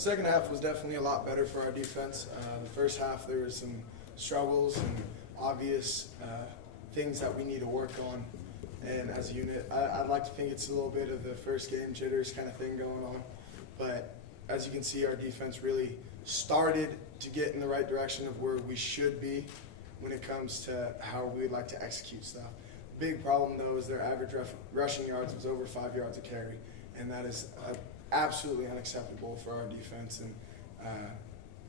Second half was definitely a lot better for our defense. The first half there was some struggles and obvious things that we need to work on. And as a unit, I'd like to think it's a little bit of the first game jitters kind of thing going on. But as you can see, our defense really started to get in the right direction of where we should be when it comes to how we would like to execute stuff. Big problem though is their average rushing yards was over 5 yards a carry, and that is absolutely unacceptable for our defense, and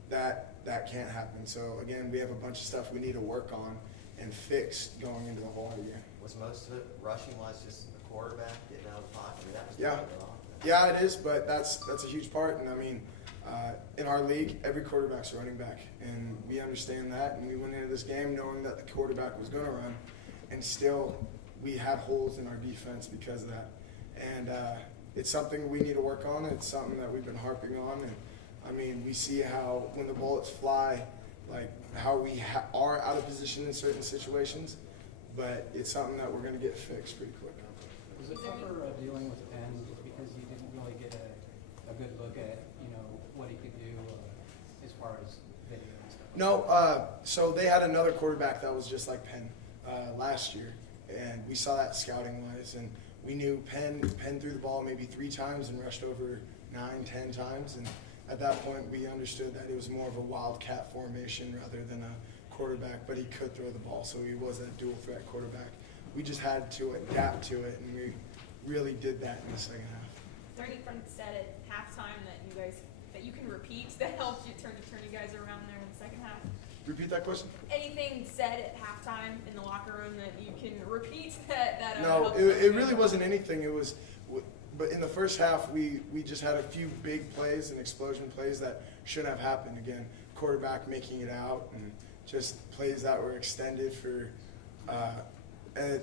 that can't happen. So again, we have a bunch of stuff we need to work on and fix going into the whole year. Was most of it rushing-wise just the quarterback getting out of the pocket? I mean, that was Yeah. the offense. Yeah, it is, but that's a huge part. And I mean, in our league, every quarterback's a running back, and we understand that. And we went into this game knowing that the quarterback was going to run, and still we had holes in our defense because of that. And it's something we need to work on. It's something that we've been harping on. And I mean, we see how when the bullets fly, like how we are out of position in certain situations. But it's something that we're going to get fixed pretty quick. Was it tougher dealing with Penn because you didn't really get a good look at what he could do as far as video and stuff? No, so they had another quarterback that was just like Penn last year, and we saw that scouting wise, and we knew Penn threw the ball maybe 3 times and rushed over 9, 10 times, and at that point we understood that it was more of a wildcat formation rather than a quarterback, but he could throw the ball, so he was a dual threat quarterback. We just had to adapt to it, and we really did that in the second half. Is there anything said at halftime that you can repeat that helped you turn you guys around there in the second half? Repeat that question? Anything said at halftime in the locker room that you can repeat that No, helped it really wasn't anything. It was, but in the first half, we just had a few big plays and explosion plays that shouldn't have happened. Again, quarterback making it out, and just plays that were extended for, and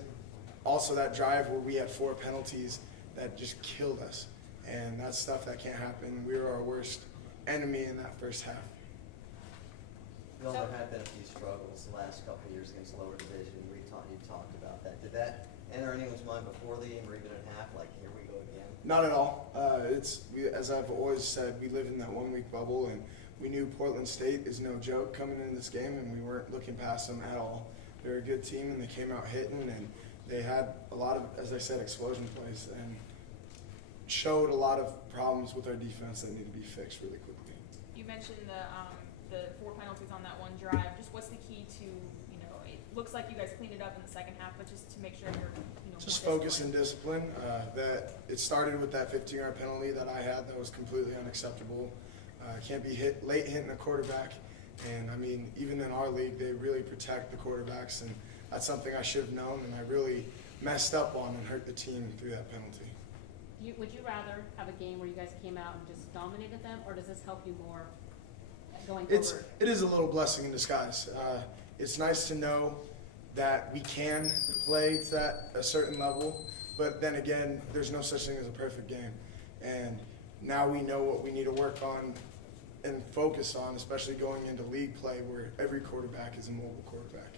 also that drive where we had 4 penalties that just killed us. And that's stuff that can't happen. We were our worst enemy in that first half. Well, there have been a few struggles the last couple of years against lower division. You talked about that. Did that enter anyone's mind before the game or even at half? Like, here we go again? Not at all. As I've always said, we lived in that 1-week bubble, and we knew Portland State is no joke coming into this game, and we weren't looking past them at all. They're a good team, and they came out hitting, and they had a lot of, as I said, explosion plays, and showed a lot of problems with our defense that need to be fixed really quickly. You mentioned the 4 penalties on that one drive. Just what's the key to, it looks like you guys cleaned it up in the second half, but just to make sure you're, Just more focus and discipline. That it started with that 15-yard penalty that I had that was completely unacceptable. Can't be late hitting a quarterback, and I mean, even in our league, they really protect the quarterbacks, and that's something I should have known, and I really messed up on and hurt the team through that penalty. Would you rather have a game where you guys came out and just dominated them, or does this help you more going forward? It is a little blessing in disguise. It's nice to know that we can play to a certain level, but then again, there's no such thing as a perfect game. And now we know what we need to work on and focus on, especially going into league play where every quarterback is a mobile quarterback.